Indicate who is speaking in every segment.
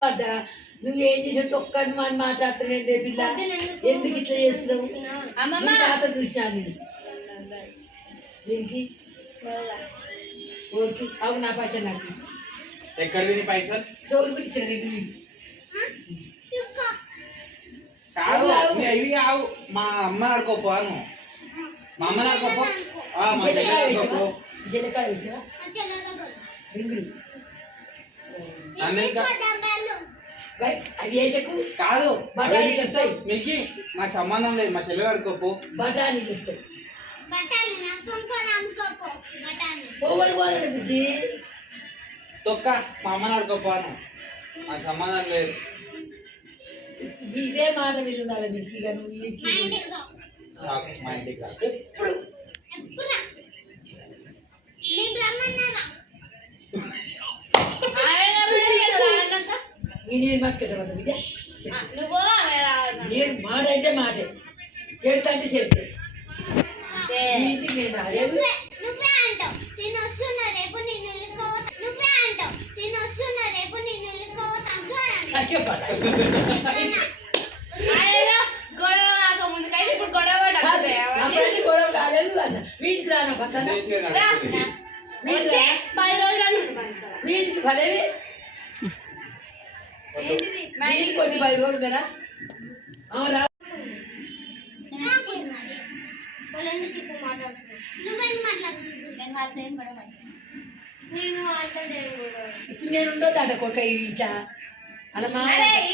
Speaker 1: పడ్డా నువ్వేం చేసే తొక్కని మనం మాట్లాడుతున్నావు పిల్ల ఎందుకు ఇట్లా చేస్తున్నావు అమ్మమ్మ తాత చూసినా నేను దీనికి ఓకే అవు నా పైసలు నాకు
Speaker 2: ఎక్కడ విని పైసలు
Speaker 1: చోరు పెట్టారు
Speaker 2: కాదు అవి కావు మా అమ్మ నడుకోపోను మా అమ్మ నడుకోపో మా నడుకోపో
Speaker 1: జీలకాడ పెట్టా రింగులు అవి ఏంటకు
Speaker 2: కాదు
Speaker 1: బఠానీలు వస్తాయి
Speaker 2: మిల్కి నాకు సంబంధం లేదు మా చెల్లెలు అడుకోపో
Speaker 1: బఠానీలు వస్తాయి పోవడు పోవాలంటే
Speaker 2: తొక్క మా అమ్మని అడుకోపోను నాకు సంబంధం లేదు
Speaker 1: ఇదే మాట మీద ఉండాలి మిల్కీగా నువ్వు
Speaker 2: మా ఇంటికి రా
Speaker 1: ఎప్పుడు నేను మాట్లాడతా విజయ నేను మాట అంటే మాటే చెడుతా అంటే చెడితే ఇంటికి నేను రాలేదు గొడవ కాలేదు అన్న వీటికి రాను పక్కన వీటికి పడేది వీటికి వచ్చి 10 రోజులు కదా అవునా ఇప్పుడు నేను ఉండో తాట కొడుక ఇంచా అలా మా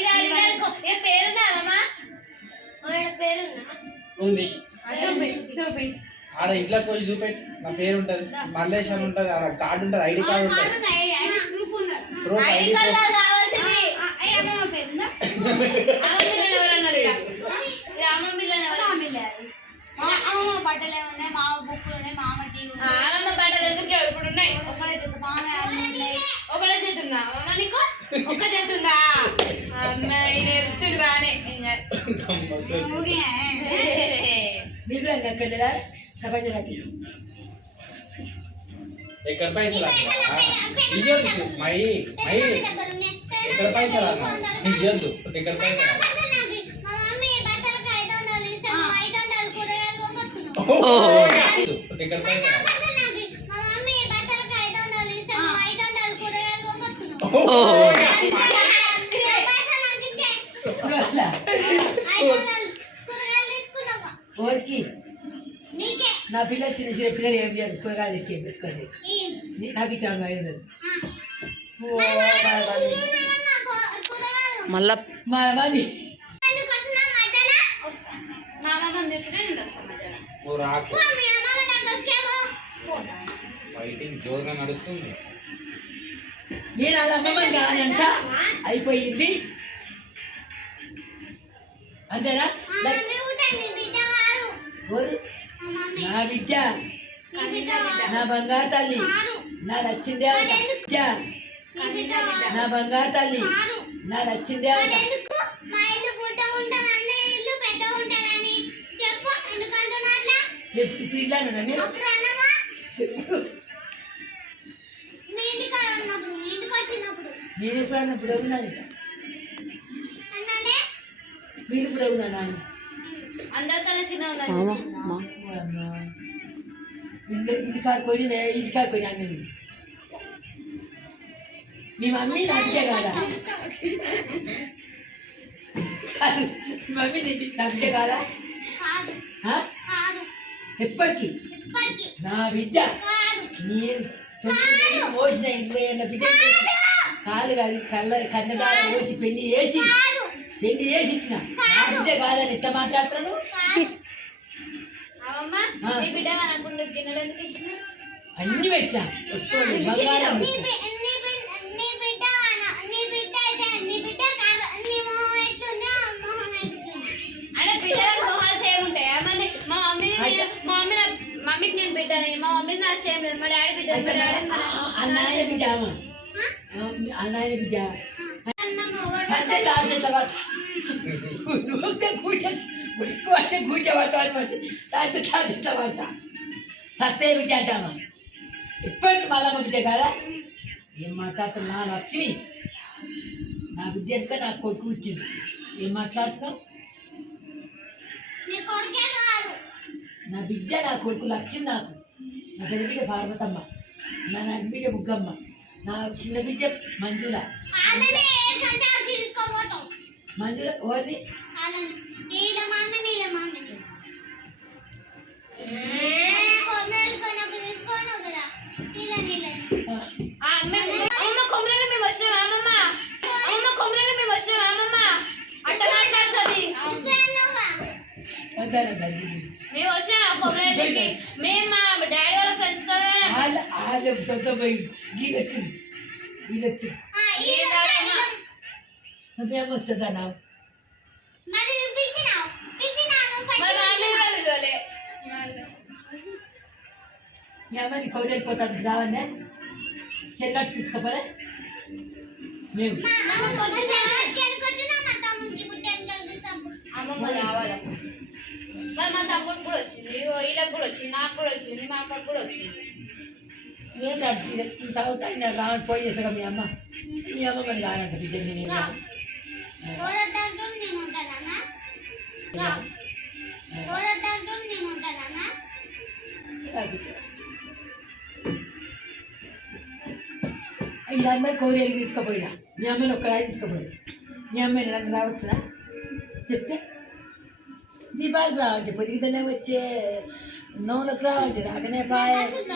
Speaker 2: ఉంది
Speaker 1: చూపి
Speaker 2: ఆడ ఇంట్లో పోయి చూపెట్టి నా పేరు ఉంటది మల్లేశ్వరం ఉంటది ఆడ కార్డు ఉంటది ఐడి కార్డు ఉంటది ప్రూఫ్ ఐడి
Speaker 3: బట్టలు ఉన్నాయి మామ బుక్కులు ఉన్నాయి మామ టీవీ బట్టలు ఎందుకు ఇప్పుడు ఉన్నాయి ఒకటే చేతు మామ ఒకటే చేతున్నా మామ నీకు ఒక్క చేతుందా అమ్మాయి ఎత్తుడు బానే
Speaker 1: మీకు ఎక్కడదా ప్రపంచంలోకి
Speaker 2: ఎక్కడ పైసలు ఇయ్యొద్దు మై ఎక్కడ పైసలు ఇయ్యొద్దు ఎక్కడ పైసలు ఎక్కడ పైసలు
Speaker 1: ఓరికి నా పిల్లలు చిన్న చిన్న పిల్లలు ఏం చేయాలి కూరగాయలు తెచ్చి పెట్టుకోండి నాకు ఇచ్చాను 500
Speaker 4: మళ్ళా
Speaker 1: మనీ
Speaker 2: ఫైటింగ్ జోరుగా నడుస్తుంది
Speaker 1: నేను అది అమ్మమ్మని కాదంట అయిపోయింది అంతేనా నా విద్య నా బంగారు తల్లి నా నచ్చిందే విద్య నా బంగారు తల్లి నా నచ్చిందే ఇప్పుడు ఇట్లాను నేను ఎప్పుడు అన్నప్పుడు ఉన్నాను మీరు ఇప్పుడు ఉన్నా నాన్న
Speaker 3: అందరికన్నా చిన్న
Speaker 1: ఇది కాడుకొని నేను మీ మమ్మీ నచ్చే కాదా కాదు మీ మమ్మీ నచ్చే కాదా ఎప్పటికీ నా విద్య నేను మోసిన 20 ఏళ్ళ బిడ్డ కాలు కాడి కన్నదార పోసి పెళ్లి చేసి ఇచ్చిన నా బిడ్డ కాదని ఎంత మాట్లాడుతున్నాను అన్ని పెట్టా వస్తుంది బంగారం
Speaker 3: మమ్మీకి నేను పెట్టాను మా మమ్మీ నా సేమ్ లేదు మా డాడీ బిడ్డ
Speaker 1: అన్నయ్య బిడ్డ అన్నయ్య బిడ్డ అంటే కూర్చోబడతాను దాంతో పడతా సత్తే బిడ్డ అంటామా ఇప్పటికి మళ్ళమ్మ బిడ్డ కదా ఏం మాట్లాడుతున్నా నా లక్ష్మి నా బిడ్డ ఎంత నాకు కొడుకు ఇచ్చింది. ఏం మాట్లాడుతున్నావు? నా బిడ్డ నా కొడుకు లక్ష్యం నాకు. నా పెద్ద బిడ్డ పార్వతమ్మ, నా నడి బిడ్డ బుగ్గమ్మ, నా చిన్న బిడ్డ మంజుల. మంజుల ఓర్ని
Speaker 3: కొమ్మరలో మేము వచ్చినాం అమ్మమ్మ. కొమ్మరలో మేము వచ్చినాం అమ్మమ్మ. అట్ట మాట్లాడుతుంది. మేము వచ్చినా కొమ్మరకి. మేము మా డాడీ వాళ్ళ ఫ్రెండ్స్ తో
Speaker 1: వాళ్ళ సొంత పోయి గీలొచ్చింది గీలొచ్చింది మేము వస్తుందా నా మీ అమ్మని కౌలైపోతాను రావన్నా చెల్లట్టు తీసుకపోలే మేము
Speaker 3: అమ్మమ్మ రావాలమ్మ. మరి మా తమ్ముడు కూడా వచ్చింది, వీళ్ళకి కూడా వచ్చింది, నాకు కూడా వచ్చింది, మా అక్కడికి కూడా వచ్చింది.
Speaker 1: నేను ఈ సౌతా నేను రావని పోయి చేసాక మీ అమ్మ మరి కానంట బిడ్డ నేను వీళ్ళందరూ కౌరేలు తీసుకుపోయినా మీ అమ్మని ఒక్కరాయి తీసుకుపోయినా. మీ అమ్మాయిని నన్ను రావచ్చునా చెప్తే? దీపాలకు రావంటే పొదిగితేనే వచ్చే నవ్వులకు రావంటే రాకనే పాయ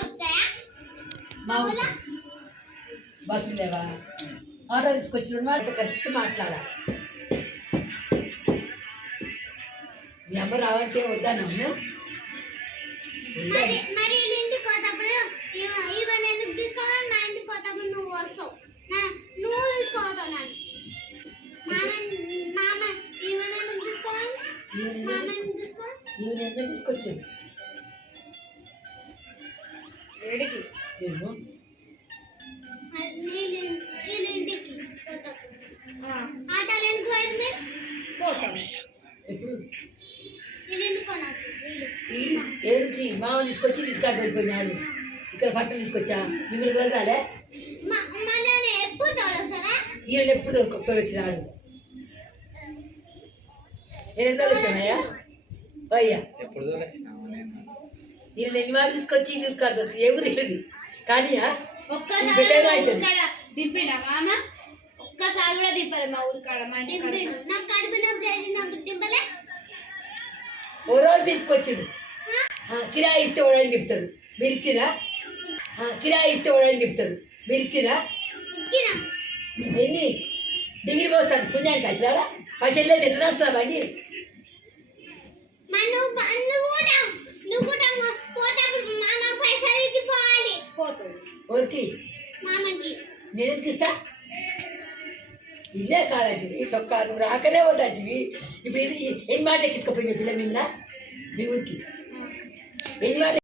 Speaker 1: బస్సు లేవా? ఆటో తీసుకొచ్చిన వాడితో కరెక్ట్ మాట్లాడాలి. మీ అమ్మ రావంటే వద్దా నన్ను? ఈవెన్ ఎంత తీసుకొచ్చింది ఏమో ఎప్పుడు ఏడుచి మామూలు తీసుకొచ్చి తీసుకాడు వెళ్ళిపోయినాడు. ఇక్కడ పట్టణం తీసుకొచ్చా మిమ్మల్ని వెళ్ళరాలే. ఈయన ఎప్పుడు తోలొచ్చినాడు? నేను తోలొచ్చానయ్యా అయ్యా. ఈయన ఎన్ని వాడు తీసుకొచ్చి తీసుకాడు ఎవరు వెళ్ళదు కానీ
Speaker 3: దింపినా మామ ఒక్కసారి కూడా దింపలే మా ఊరి కాడ. మా ఇంటి
Speaker 1: ఓ రోజు తీసుకొచ్చిండు. కిరాయి ఇస్తే ఓడని చెప్తారు మీరు ఇచ్చినా? కిరాయి ఇస్తే ఓడని చెప్తారు మీరు ఇచ్చినా? ఎన్ని డిగ్రీ పోస్తాను పుణ్యానికి అవుతుందా? పైసలు ఎట్లా వస్తున్నా బండి? ఓకే నేను ఎందుకు ఇస్తా? ఇదే కాదంటివి తొక్క నువ్వు రాకనే వద్దంటివి. ఇప్పుడు ఎన్ని మాట ఎక్కించుకోపోయిన పిల్ల మిమ్మల్ని మీ ఊరికి ఎన్ని మాట